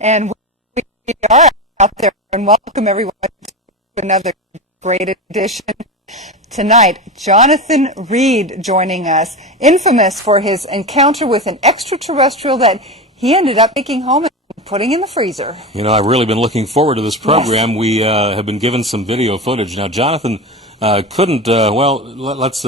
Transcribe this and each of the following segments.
And we are out there, and welcome everyone to another great edition. Tonight, Jonathan Reed joining us, infamous for his encounter with an extraterrestrial that he ended up taking home and putting in the freezer. You know, I've really been looking forward to this program. Yes. We have been given some video footage. Now, Jonathan couldn't, let's...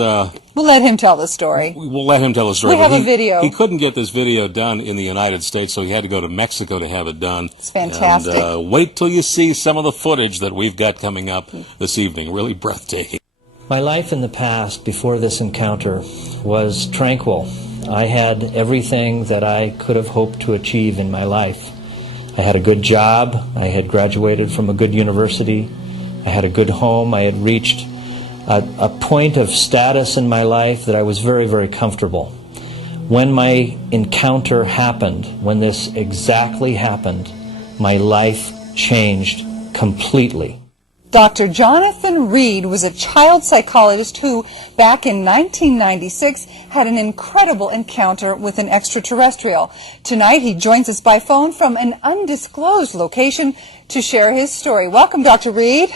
We'll let him tell the story. We'll let him tell the story. We have a video. He couldn't get this video done in the United States, so he had to go to Mexico to have it done. It's fantastic. And wait till you see some of the footage that we've got coming up this evening. Really breathtaking. My life in the past, before this encounter, was tranquil. I had everything that I could have hoped to achieve in my life. I had a good job. I had graduated from a good university. I had a good home. I had reached a point of status in my life that I was very, very comfortable. When my encounter happened, when this exactly happened, my life changed completely. Dr. Jonathan Reed was a child psychologist who, back in 1996, had an incredible encounter with an extraterrestrial. Tonight, he joins us by phone from an undisclosed location to share his story. Welcome, Dr. Reed.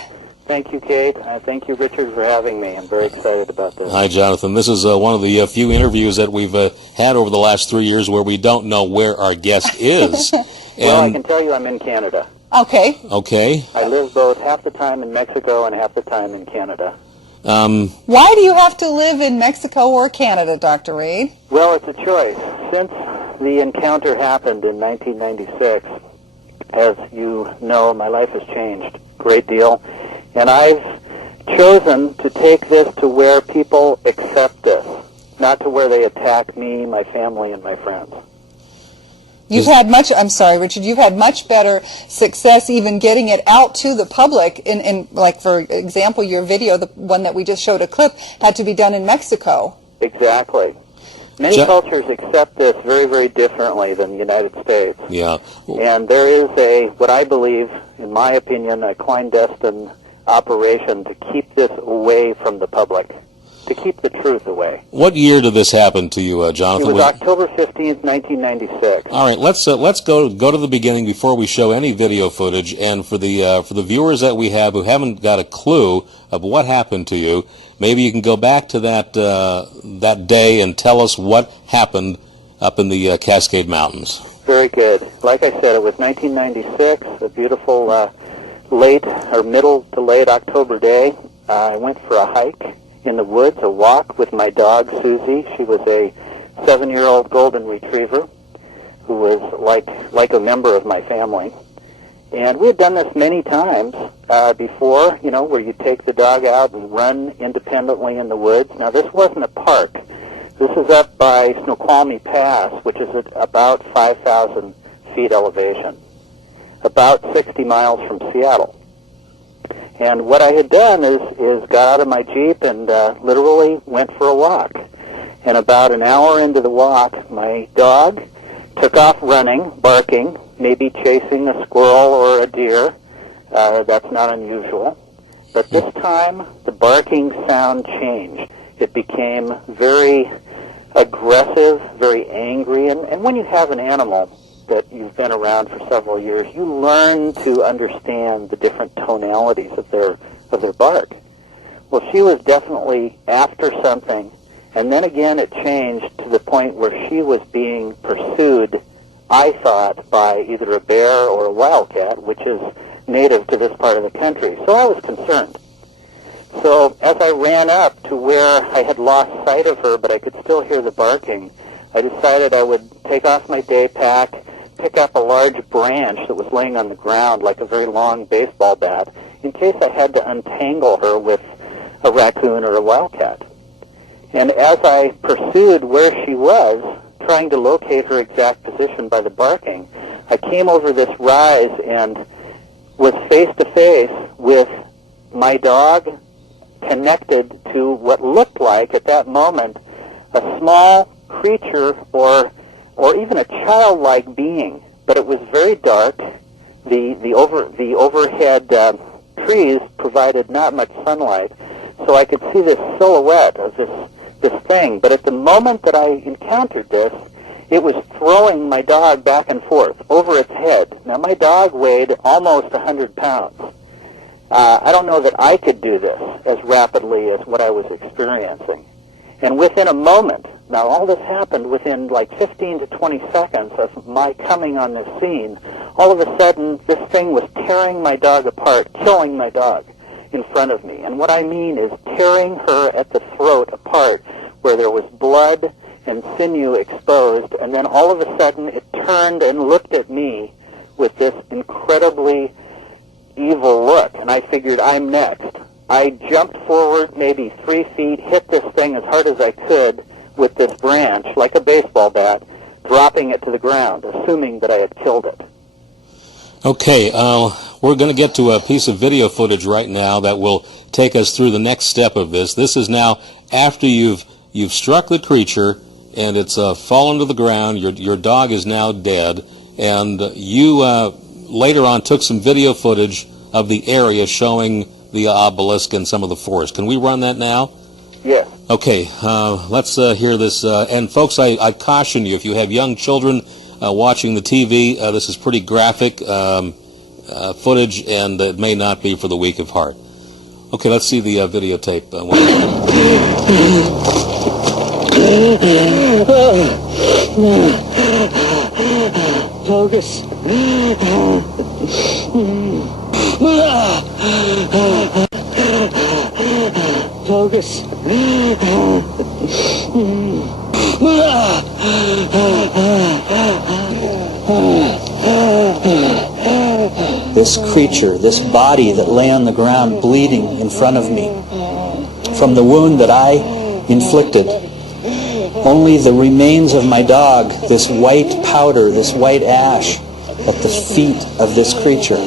Thank you, Kate. Thank you, Richard, for having me. I'm very excited about this. Hi, Jonathan. This is one of the few interviews that we've had over the last 3 years where we don't know where our guest is. Well, I can tell you I'm in Canada. Okay. Okay. I live both half the time in Mexico and half the time in Canada. Why do you have to live in Mexico or Canada, Dr. Reed? Well, it's a choice. Since the encounter happened in 1996, as you know, my life has changed a great deal. And I've chosen to take this to where people accept this, not to where they attack me, my family, and my friends. You've had much, I'm sorry, Richard, you've had much better success even getting it out to the public. In like, for example, your video, the one that we just showed a clip, had to be done in Mexico. Exactly. Many cultures accept this very, very differently than the United States. Yeah. And there is what I believe, in my opinion, a clandestine operation to keep this away from the public, to keep the truth away. What year did this happen to you, Jonathan? It was October 15th, 1996. All right, let's go to the beginning before we show any video footage. And for the viewers that we have who haven't got a clue of what happened to you, maybe you can go back to that day and tell us what happened up in the Cascade Mountains. Very good. Like I said, it was 1996, a beautiful middle to late October day. I went for a hike in the woods, a walk with my dog, Susie. She was a 7-year-old golden retriever who was like a member of my family. And we had done this many times before, you know, where you take the dog out and run independently in the woods. Now, this wasn't a park. This is up by Snoqualmie Pass, which is at about 5,000 feet elevation, about 60 miles from Seattle. And what I had done is got out of my Jeep and literally went for a walk. And about an hour into the walk, my dog took off running, barking, maybe chasing a squirrel or a deer. That's not unusual. But this time, the barking sound changed. It became very aggressive, very angry. And when you have an animal that you've been around for several years, you learn to understand the different tonalities of their bark. Well, she was definitely after something, and then again it changed to the point where she was being pursued, I thought, by either a bear or a wildcat, which is native to this part of the country. So I was concerned. So as I ran up to where I had lost sight of her, but I could still hear the barking, I decided I would take off my day pack, pick up a large branch that was laying on the ground like a very long baseball bat in case I had to untangle her with a raccoon or a wildcat. And as I pursued where she was, trying to locate her exact position by the barking, I came over this rise and was face to face with my dog connected to what looked like at that moment a small creature or even a childlike being, but it was very dark. The overhead trees provided not much sunlight, so I could see this silhouette of this thing. But at the moment that I encountered this, it was throwing my dog back and forth over its head. Now, my dog weighed almost 100 pounds. I don't know that I could do this as rapidly as what I was experiencing. And within a moment, now all this happened within like 15 to 20 seconds of my coming on the scene, all of a sudden this thing was tearing my dog apart, killing my dog in front of me. And what I mean is tearing her at the throat apart where there was blood and sinew exposed, and then all of a sudden it turned and looked at me with this incredibly evil look, and I figured, I'm next. I jumped forward maybe 3 feet, hit this thing as hard as I could with this branch, like a baseball bat, dropping it to the ground, assuming that I had killed it. Okay, we're going to get to a piece of video footage right now that will take us through the next step of this. This is now after you've struck the creature and it's fallen to the ground. Your dog is now dead, and you later on took some video footage of the area showing the obelisk and some of the forest. Can we run that now? Yes. Okay, let's hear this. And folks, I caution you, if you have young children watching the TV, this is pretty graphic footage, and it may not be for the weak of heart. Okay, let's see the videotape. Focus. Focus. This creature, this body that lay on the ground bleeding in front of me, from the wound that I inflicted, only the remains of my dog, this white powder, this white ash at the feet of this creature.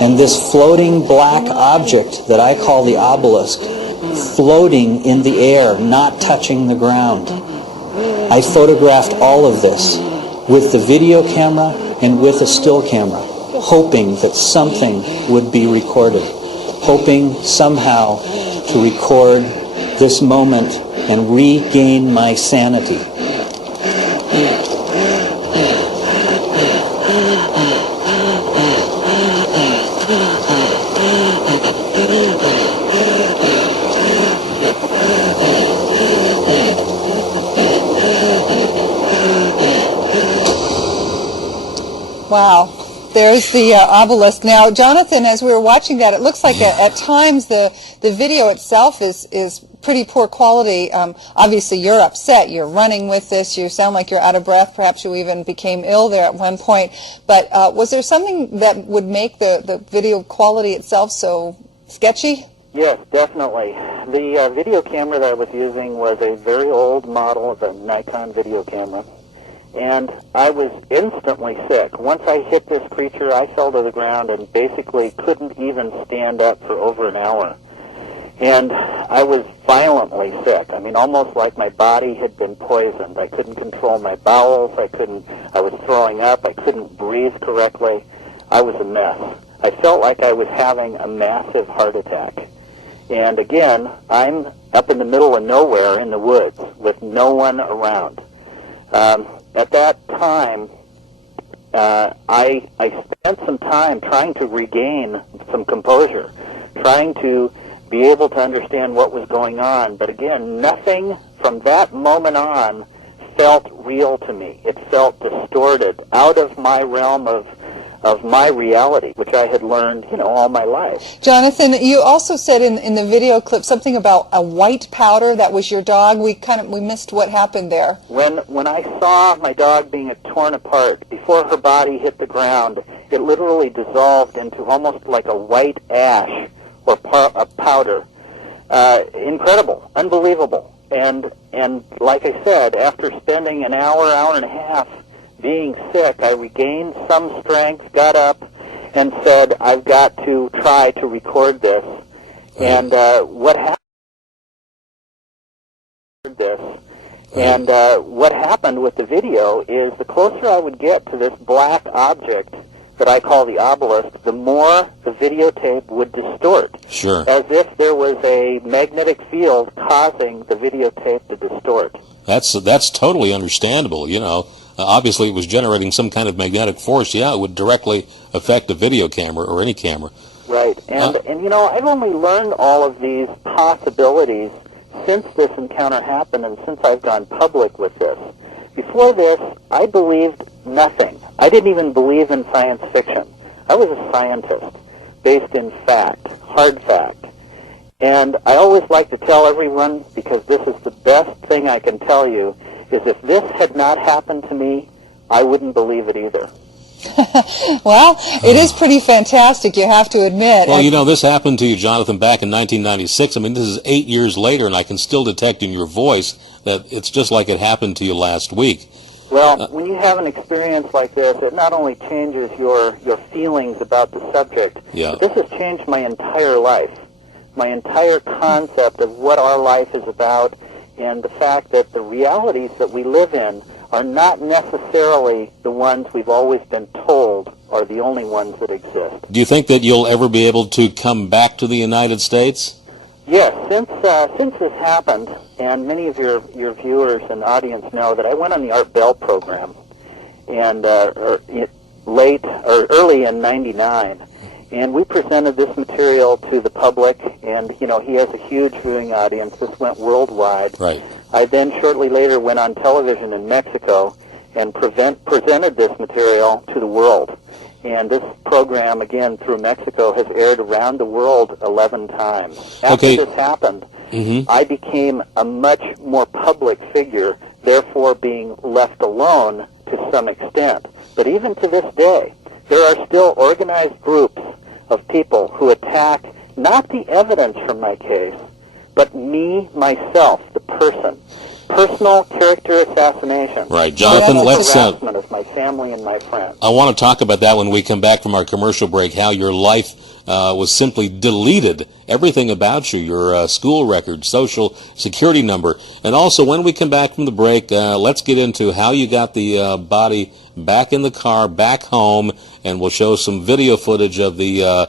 And this floating black object that I call the obelisk, floating in the air, not touching the ground. I photographed all of this with the video camera and with a still camera, hoping that something would be recorded, hoping somehow to record this moment and regain my sanity. Wow. There's the obelisk. Now, Jonathan, as we were watching that, it looks like at times the video itself is pretty poor quality. Obviously, you're upset. You're running with this. You sound like you're out of breath. Perhaps you even became ill there at one point. But was there something that would make the video quality itself so sketchy? Yes, definitely. The video camera that I was using was a very old model of a Nikon video camera. And I was instantly sick. Once I hit this creature, I fell to the ground and basically couldn't even stand up for over an hour. And I was violently sick. I mean, almost like my body had been poisoned. I couldn't control my bowels. I was throwing up. I couldn't breathe correctly. I was a mess. I felt like I was having a massive heart attack. And again, I'm up in the middle of nowhere in the woods with no one around. At that time, I spent some time trying to regain some composure, trying to be able to understand what was going on. But again, nothing from that moment on felt real to me. It felt distorted, out of my realm of my reality, which I had learned, all my life. Jonathan, you also said in the video clip something about a white powder that was your dog. We missed what happened there. When I saw my dog being torn apart, before her body hit the ground, it literally dissolved into almost like a white ash or a powder. Incredible, unbelievable. And like I said, after spending an hour and a half being sick, I regained some strength, got up, and said, I've got to try to record this. And what happened with the video is the closer I would get to this black object that I call the obelisk, the more the videotape would distort. Sure. As if there was a magnetic field causing the videotape to distort. That's totally understandable, you know. Obviously, it was generating some kind of magnetic force. Yeah, it would directly affect a video camera or any camera. Right. And you know, I've only learned all of these possibilities since this encounter happened and since I've gone public with this. Before this, I believed nothing. I didn't even believe in science fiction. I was a scientist based in fact, hard fact. And I always like to tell everyone, because this is the best thing I can tell you, is if this had not happened to me, I wouldn't believe it either. Well, it is pretty fantastic, you have to admit. Well, you know, this happened to you, Jonathan, back in 1996. I mean, this is 8 years later, and I can still detect in your voice that it's just like it happened to you last week. Well, when you have an experience like this, it not only changes your feelings about the subject, but this has changed my entire life, my entire concept of what our life is about, and the fact that the realities that we live in are not necessarily the ones we've always been told are the only ones that exist. Do you think that you'll ever be able to come back to the United States? Yes, since this happened, and many of your viewers and audience know that I went on the Art Bell program, and early in '99, and we presented this material to the public, and you know, he has a huge viewing audience. This went worldwide. Right. I then shortly later went on television in Mexico and presented this material to the world. And this program, again, through Mexico, has aired around the world 11 times. After this happened, I became a much more public figure, therefore being left alone to some extent. But even to this day, there are still organized groups of people who attack not the evidence from my case, but me, myself, the person. Personal character assassination. Right, Jonathan, let's... harassment of my family and my friends. I want to talk about that when we come back from our commercial break, how your life was simply deleted. Everything about you, your school record, social security number. And also, when we come back from the break, let's get into how you got the body back in the car, back home, and we'll show some video footage of the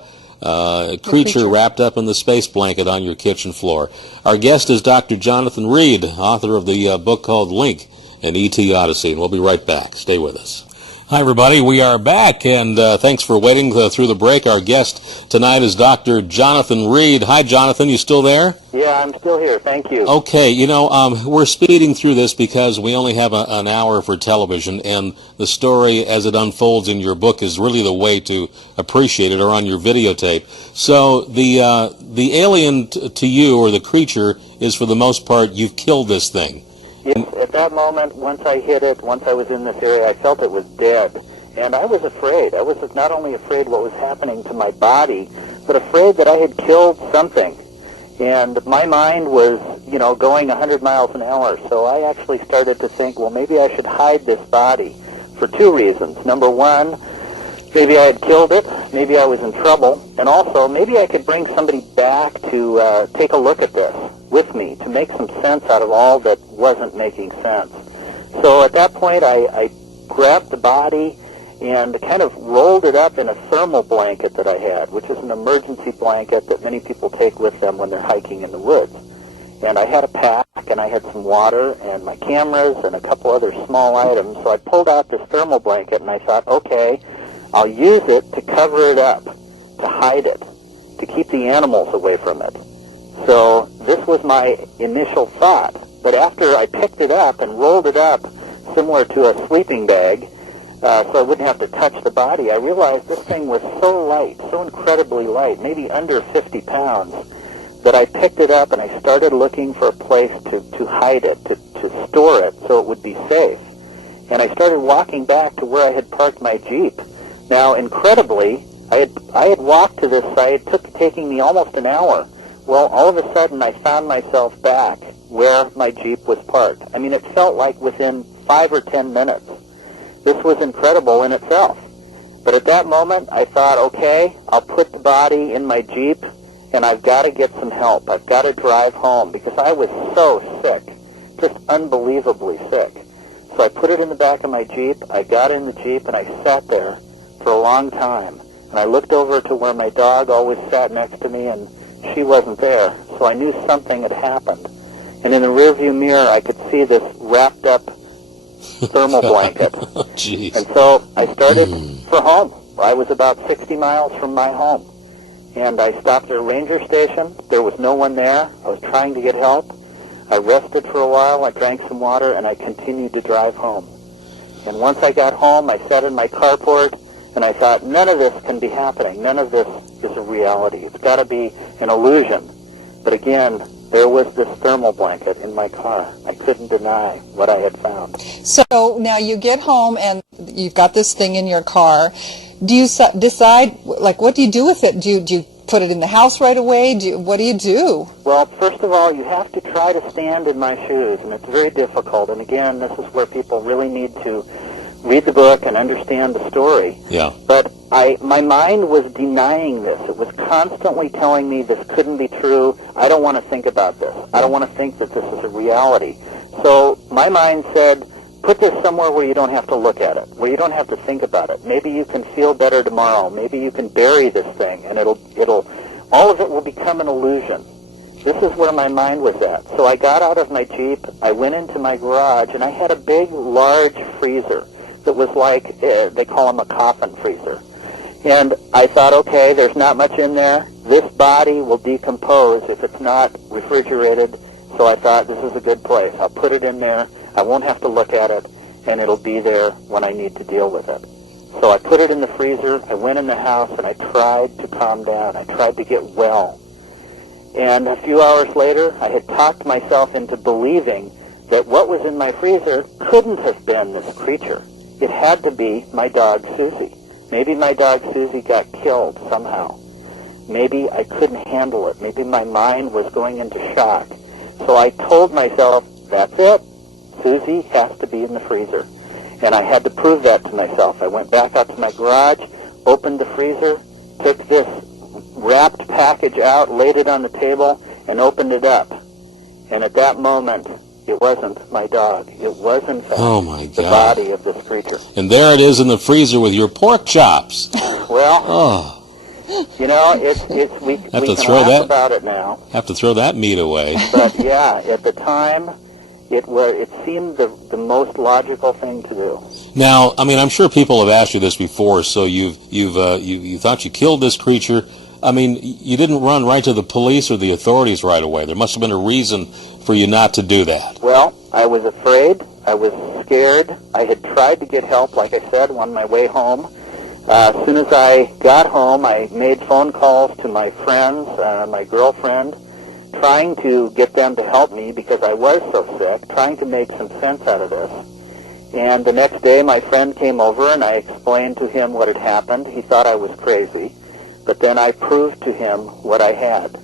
creature wrapped up in the space blanket on your kitchen floor. Our guest is Dr. Jonathan Reed, author of the book called Link, an E.T. Odyssey, and we'll be right back. Stay with us. Hi, everybody. We are back, and thanks for waiting through the break. Our guest tonight is Dr. Jonathan Reed. Hi, Jonathan. You still there? Yeah, I'm still here. Thank you. Okay. You know, we're speeding through this because we only have an hour for television, and the story as it unfolds in your book is really the way to appreciate it, or on your videotape. So the alien to you, or the creature, is for the most part, you've killed this thing. Yes, at that moment, once I hit it, once I was in this area, I felt it was dead. And I was afraid. I was not only afraid what was happening to my body, but afraid that I had killed something. And my mind was, you know, going 100 miles an hour. So I actually started to think, well, maybe I should hide this body for two reasons. Number one, maybe I had killed it, maybe I was in trouble, and also maybe I could bring somebody back to take a look at this with me, to make some sense out of all that wasn't making sense. So at that point, I grabbed the body and kind of rolled it up in a thermal blanket that I had, which is an emergency blanket that many people take with them when they're hiking in the woods. And I had a pack, and I had some water, and my cameras, and a couple other small items. So I pulled out this thermal blanket, and I thought, okay, I'll use it to cover it up, to hide it, to keep the animals away from it. So this was my initial thought. But after I picked it up and rolled it up, similar to a sleeping bag, so I wouldn't have to touch the body, I realized this thing was so light, so incredibly light, maybe under 50 pounds, that I picked it up and I started looking for a place to hide it, to store it so it would be safe. And I started walking back to where I had parked my Jeep. Now, incredibly, I had walked to this site, taking me almost an hour. Well, all of a sudden, I found myself back where my Jeep was parked. I mean, it felt like within 5 or 10 minutes. This was incredible in itself. But at that moment, I thought, okay, I'll put the body in my Jeep, and I've got to get some help. I've got to drive home, because I was so sick, just unbelievably sick. So I put it in the back of my Jeep, I got in the Jeep, and I sat there for a long time. And I looked over to where my dog always sat next to me, and she wasn't there. So I knew something had happened. and in the rearview mirror I could see this wrapped up thermal blanket. Jeez. And so I started for home. I was about 60 miles from my home. And I stopped at a ranger station. There was no one there. I was trying to get help. I rested for a while. I drank some water, and I continued to drive home. And once I got home, I sat in my carport, and I thought, none of this can be happening. None of this is a reality. It's got to be an illusion. But again, there was this thermal blanket in my car. I couldn't deny what I had found. So now you get home and you've got this thing in your car. Do you decide, like, what do you do with it? Do you put it in the house right away? What do you do? Well, first of all, you have to try to stand in my shoes, and it's very difficult. And again, this is where people really need to read the book and understand the story. Yeah. But my mind was denying this. It was constantly telling me this couldn't be true. I don't want to think about this. I don't want to think that this is a reality. So my mind said, put this somewhere where you don't have to look at it, where you don't have to think about it. Maybe you can feel better tomorrow. Maybe you can bury this thing, and all of it will become an illusion. This is where my mind was at. So I got out of my Jeep, I went into my garage, and I had a big, large freezer that was like, they call them a coffin freezer. And I thought, okay, there's not much in there. This body will decompose if it's not refrigerated. So I thought, this is a good place. I'll put it in there. I won't have to look at it, and it'll be there when I need to deal with it. So I put it in the freezer. I went in the house, and I tried to calm down. I tried to get well. And a few hours later, I had talked myself into believing that what was in my freezer couldn't have been this creature. It had to be my dog, Susie. Maybe my dog, Susie, got killed somehow. Maybe I couldn't handle it. Maybe my mind was going into shock. So I told myself, that's it. Susie has to be in the freezer. And I had to prove that to myself. I went back out to my garage, opened the freezer, took this wrapped package out, laid it on the table, and opened it up. And at that moment, it wasn't my dog. It was, in fact, the body of this creature. And there it is in the freezer with your pork chops. Well, you know, we can laugh about it now. Have to throw that meat away. But yeah, at the time, it seemed the most logical thing to do. Now, I mean, I'm sure people have asked you this before. So you thought you killed this creature. I mean, you didn't run right to the police or the authorities right away. There must have been a reason for you not to do that. Well, I was afraid. I was scared. I had tried to get help, like I said, on my way home. As soon as I got home, I made phone calls to my friends, my girlfriend, trying to get them to help me because I was so sick, trying to make some sense out of this. And the next day, my friend came over, and I explained to him what had happened. He thought I was crazy. But then I proved to him what I had.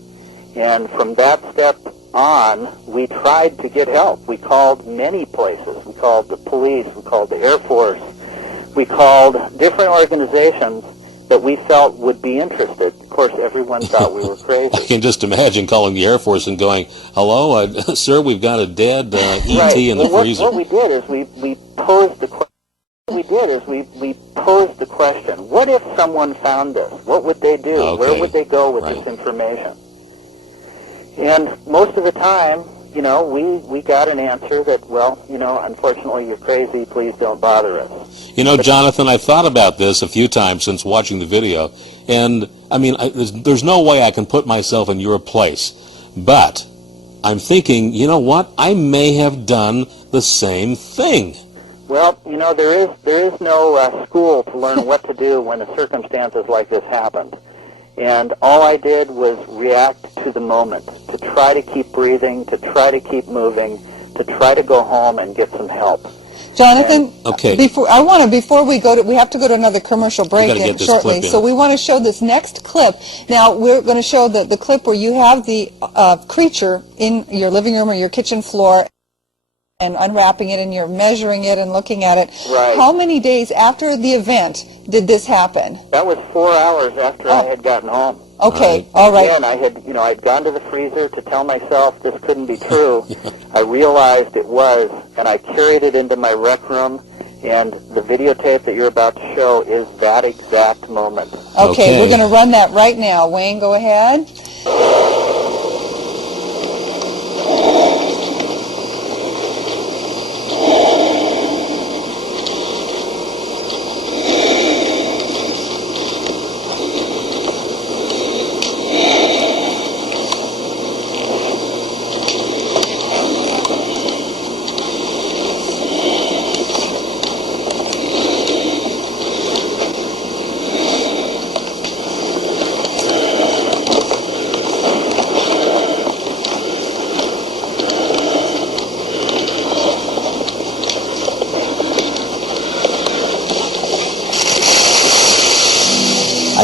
And from that step on, we tried to get help. We called many places. We called the police. We called the Air Force. We called different organizations that we felt would be interested. Of course, everyone thought we were crazy. I can just imagine calling the Air Force and going, hello, sir, we've got a dead E.T. in the freezer. What we did is we posed the question. What we did is we posed the question, what if someone found this? What would they do? Okay. Where would they go with this information? And most of the time, you know, we got an answer that, well, you know, unfortunately you're crazy, please don't bother us. You know, Jonathan, I've thought about this a few times since watching the video, and, I mean, there's no way I can put myself in your place, but I'm thinking, you know what, I may have done the same thing. Well, you know, there is no school to learn what to do when the circumstances like this happened. And all I did was react to the moment, to try to keep breathing, to try to keep moving, to try to go home and get some help. Jonathan, okay. Before we have to go to another commercial break shortly. So we want to show this next clip. Now we're going to show the clip where you have the creature in your living room or your kitchen floor, and unwrapping it, and you're measuring it and looking at it. Right. How many days after the event did this happen? That was 4 hours after I had gotten home. Okay, all right. Again, I'd gone to the freezer to tell myself this couldn't be true. I realized it was, and I carried it into my rec room, and the videotape that you're about to show is that exact moment. Okay. We're going to run that right now. Wayne, go ahead.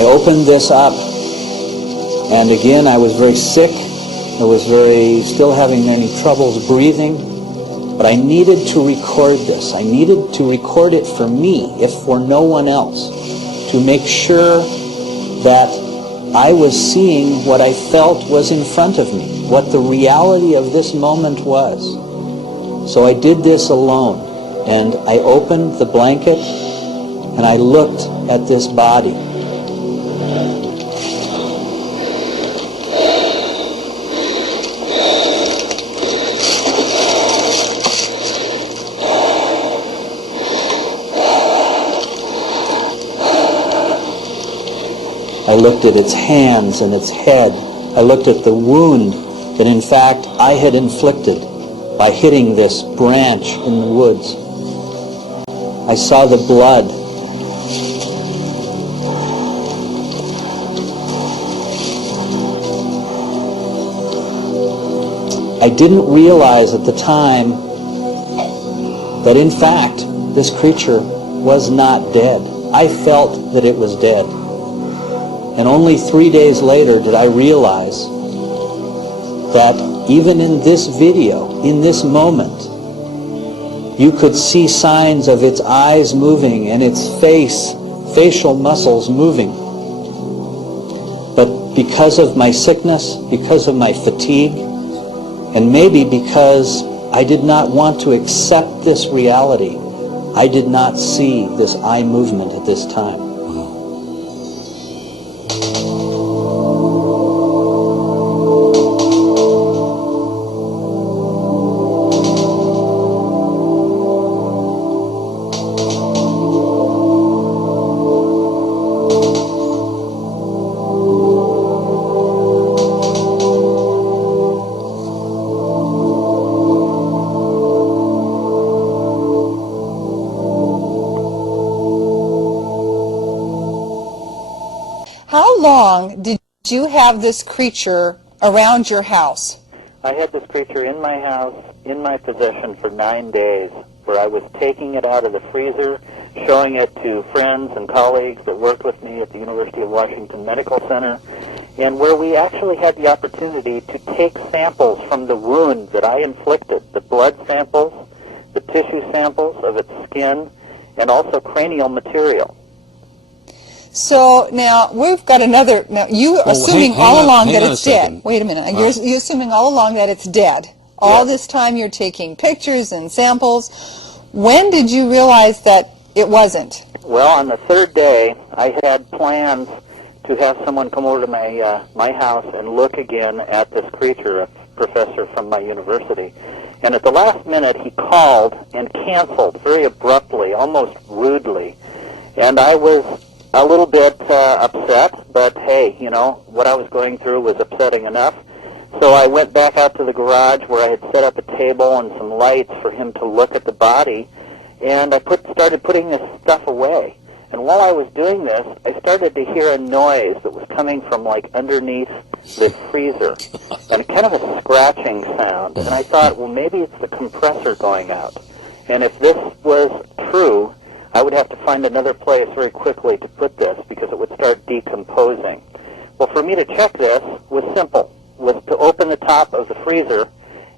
I opened this up, and again I was very sick. I was still having many troubles breathing, but I needed to record this. I needed to record it for me, if for no one else, to make sure that I was seeing what I felt was in front of me, what the reality of this moment was. So I did this alone, and I opened the blanket, and I looked at this body. I looked at its hands and its head. I looked at the wound that in fact I had inflicted by hitting this branch in the woods. I saw the blood. I didn't realize at the time that in fact this creature was not dead. I felt that it was dead. And only 3 days later did I realize that even in this video, in this moment, you could see signs of its eyes moving and its facial muscles moving. But because of my sickness, because of my fatigue, and maybe because I did not want to accept this reality, I did not see this eye movement at this time. How long did you have this creature around your house? I had this creature in my house, in my possession for 9 days, where I was taking it out of the freezer, showing it to friends and colleagues that worked with me at the University of Washington Medical Center, and where we actually had the opportunity to take samples from the wound that I inflicted, the blood samples, the tissue samples of its skin, and also cranial material. So now we've got another. Now you're assuming all along that it's dead. Wait a minute. You're assuming all along that it's dead. All this time you're taking pictures and samples. When did you realize that it wasn't? Well, on the third day, I had plans to have someone come over to my house and look again at this creature, a professor from my university. And at the last minute, he called and canceled very abruptly, almost rudely. And I was a little bit upset, but hey, you know, what I was going through was upsetting enough. So I went back out to the garage where I had set up a table and some lights for him to look at the body, and I started putting this stuff away. And while I was doing this, I started to hear a noise that was coming from like underneath this freezer, and kind of a scratching sound. And I thought, well, maybe it's the compressor going out. And if this was true, I would have to find another place very quickly to put this because it would start decomposing. Well, for me to check this was simple, was to open the top of the freezer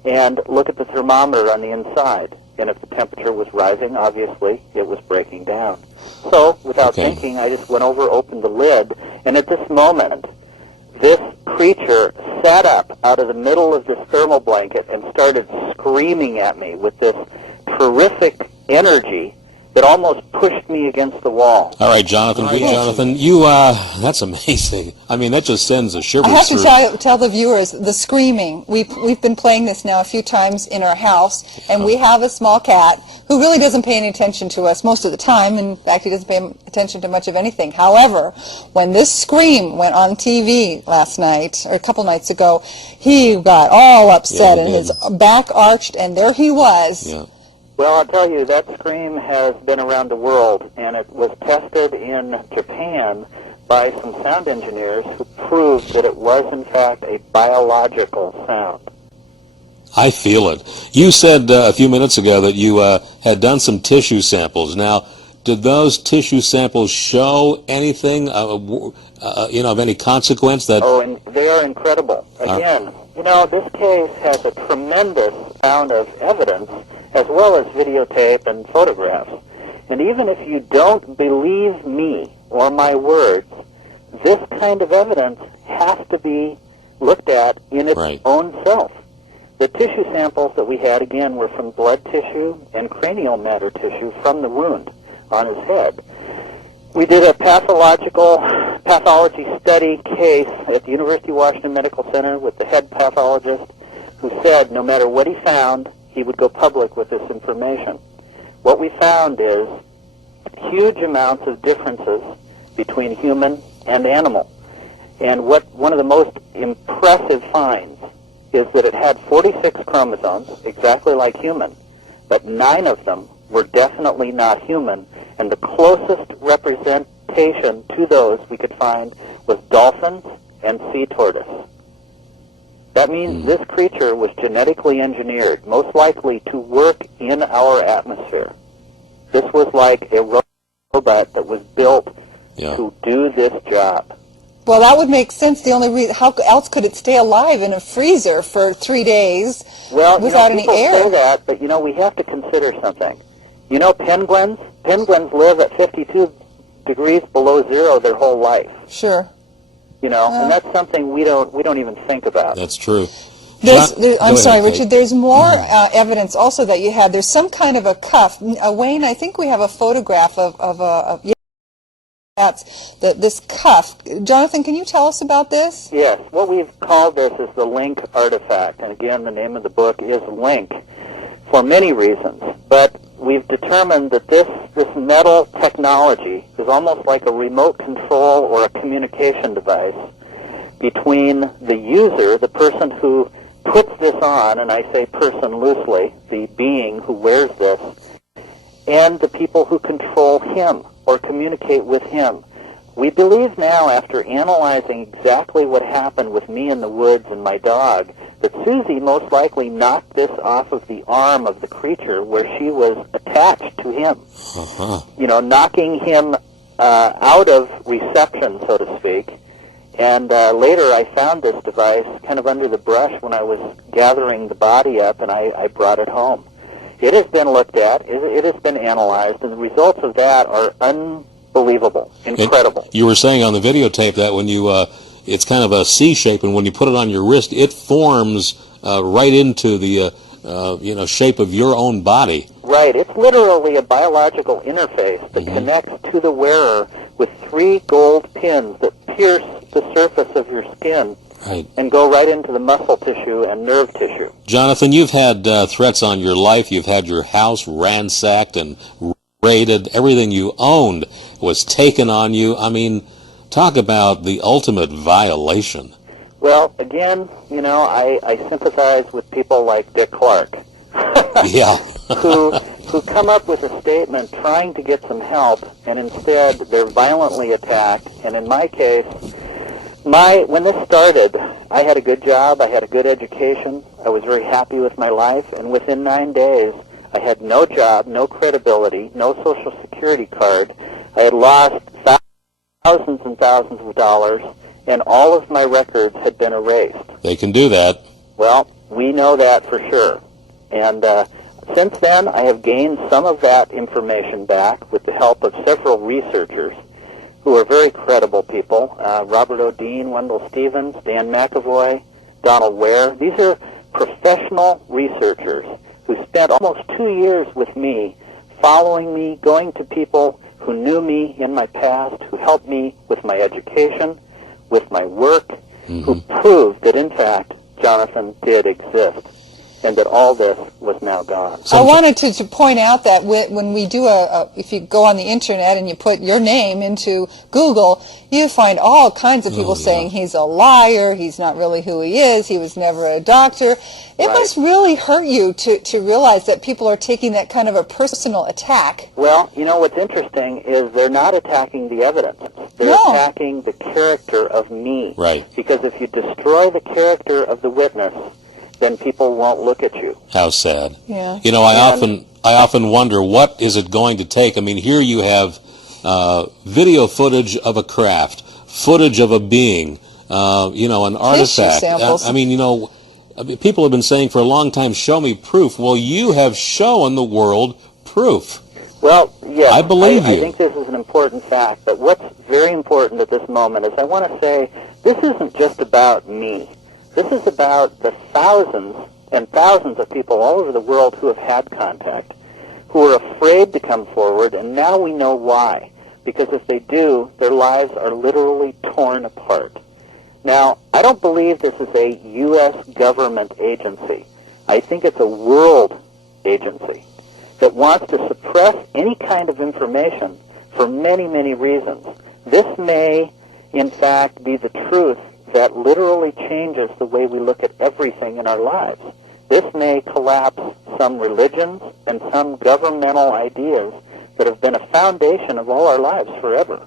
and look at the thermometer on the inside. And if the temperature was rising, obviously, it was breaking down. So, without thinking, I just went over, opened the lid, and at this moment, this creature sat up out of the middle of this thermal blanket and started screaming at me with this terrific energy that almost pushed me against the wall. All right, Jonathan, you, that's amazing. I mean, that just sends a shiver I have through. to tell the viewers, the screaming, we've been playing this now a few times in our house, and we have a small cat who really doesn't pay any attention to us most of the time. In fact, he doesn't pay attention to much of anything. However, when this scream went on TV last night, or a couple nights ago, he got all upset and his back arched, and there he was. Yeah. Well, I'll tell you, that scream has been around the world, and it was tested in Japan by some sound engineers who proved that it was, in fact, a biological sound. I feel it. You said a few minutes ago that you had done some tissue samples. Now, did those tissue samples show anything, of any consequence? Oh, and they are incredible. Again, this case has a tremendous amount of evidence as well as videotape and photographs. And even if you don't believe me or my words, this kind of evidence has to be looked at in its own self. The tissue samples that we had, again, were from blood tissue and cranial matter tissue from the wound on his head. We did a pathology study case at the University of Washington Medical Center with the head pathologist who said no matter what he found, he would go public with this information. What we found is huge amounts of differences between human and animal. And one of the most impressive finds is that it had 46 chromosomes, exactly like human, but 9 of them were definitely not human, and the closest representation to those we could find was dolphins and sea tortoise. That means this creature was genetically engineered, most likely to work in our atmosphere. This was like a robot that was built to do this job. Well, that would make sense. The only reason, how else could it stay alive in a freezer for 3 days without any air? People say that, but we have to consider something. Penguins live at 52 degrees below zero their whole life. Sure. And that's something we don't even think about. That's true. I'm sorry, Richard. There's more evidence also that you had. There's some kind of a cuff. Wayne, I think we have a photograph of this cuff. Jonathan, can you tell us about this? Yes. What we've called this is the Link artifact. And again, the name of the book is Link for many reasons. But we've determined that this metal technology is almost like a remote control or a communication device between the user, the person who puts this on, and I say person loosely, the being who wears this, and the people who control him or communicate with him. We believe now, after analyzing exactly what happened with me in the woods and my dog, that Susie most likely knocked this off of the arm of the creature where she was attached to him. Knocking him out of reception, so to speak. And later I found this device kind of under the brush when I was gathering the body up, and I brought it home. It has been looked at, it has been analyzed, and the results of that are unbelievable, incredible. You were saying on the videotape that when you, it's kind of a C shape, and when you put it on your wrist, it forms right into the, shape of your own body. Right. It's literally a biological interface that connects to the wearer with 3 gold pins that pierce the surface of your skin and go right into the muscle tissue and nerve tissue. Jonathan, you've had threats on your life. You've had your house ransacked and raided. Everything you owned was taken on you. I mean, talk about the ultimate violation. Well, again, I sympathize with people like Dick Clark. Yeah. who come up with a statement trying to get some help, and instead they're violently attacked. And in my case, when this started, I had a good job, I had a good education, I was very happy with my life, and within 9 days, I had no job, no credibility, no Social Security card. I had lost thousands and thousands of dollars, and all of my records had been erased. They can do that. Well, we know that for sure. And since then, I have gained some of that information back with the help of several researchers who are very credible people. Robert O'Dean, Wendell Stevens, Dan McAvoy, Donald Ware. These are professional researchers who spent almost 2 years with me, following me, going to people who knew me in my past, who helped me with my education, with my work, who proved that, in fact, Jonathan did exist, and that all this was now gone. I wanted to point out that when we do if you go on the internet and you put your name into Google, you find all kinds of people saying he's a liar, he's not really who he is, he was never a doctor. It must really hurt you to realize that people are taking that kind of a personal attack. Well, what's interesting is they're not attacking the evidence. They're attacking the character of me. Right. Because if you destroy the character of the witness, then people won't look at you. How sad. Yeah. often wonder, what is it going to take? I mean, here you have video footage of a craft, footage of a being, an artifact. samples. I mean, people have been saying for a long time, show me proof. Well, you have shown the world proof. Well, yes, I believe you. I think this is an important fact, but what's very important at this moment is I want to say this isn't just about me. This is about the thousands and thousands of people all over the world who have had contact, who are afraid to come forward, and now we know why. Because if they do, their lives are literally torn apart. Now, I don't believe this is a U.S. government agency. I think it's a world agency that wants to suppress any kind of information for many, many reasons. This may, in fact, be the truth that literally changes the way we look at everything in our lives. This may collapse some religions and some governmental ideas that have been a foundation of all our lives forever.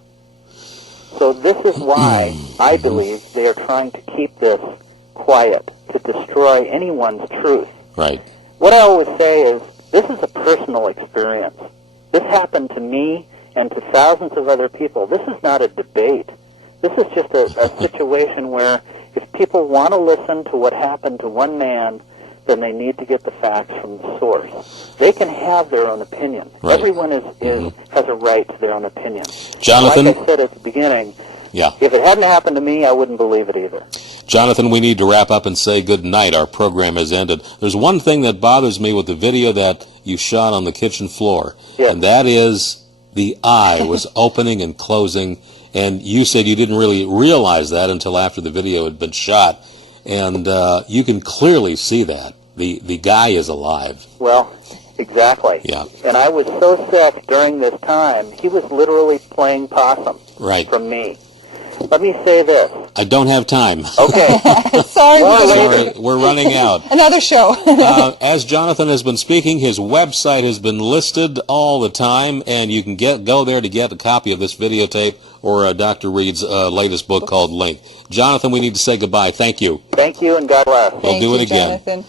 So this is why I believe they are trying to keep this quiet, to destroy anyone's truth. Right. What I always say is, this is a personal experience. This happened to me and to thousands of other people. This is not a debate. This is just a situation where if people want to listen to what happened to one man, then they need to get the facts from the source. They can have their own opinion. Right. Everyone has a right to their own opinion. Jonathan? Like I said at the beginning, Yeah. if it hadn't happened to me, I wouldn't believe it either. Jonathan, we need to wrap up and say good night. Our program has ended. There's one thing that bothers me with the video that you shot on the kitchen floor, Yes. and that is the eye was opening and closing, and you said you didn't really realize that until after the video had been shot, and you can clearly see that. The guy is alive. Well, exactly. Yeah. And I was so sick during this time, he was literally playing possum Right. from me. Let me say this. I don't have time. Okay. Sorry, Sorry, we're running out. another show. As Jonathan has been speaking, his website has been listed all the time, and you can go there to get a copy of this videotape or Dr. Reed's latest book called Link. Jonathan, we need to say goodbye. Thank you. Thank you, and God bless. We'll do it again. Jonathan.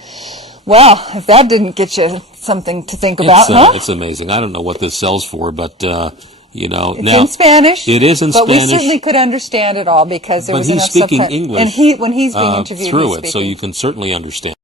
Well, if that didn't get you something to think about, It's amazing. I don't know what this sells for, but It's now in Spanish. it is in but Spanish. we certainly could understand it all because there But was he's enough speaking subtitles. English And when he's being interviewed, through he's it, so speaking. you can certainly understand.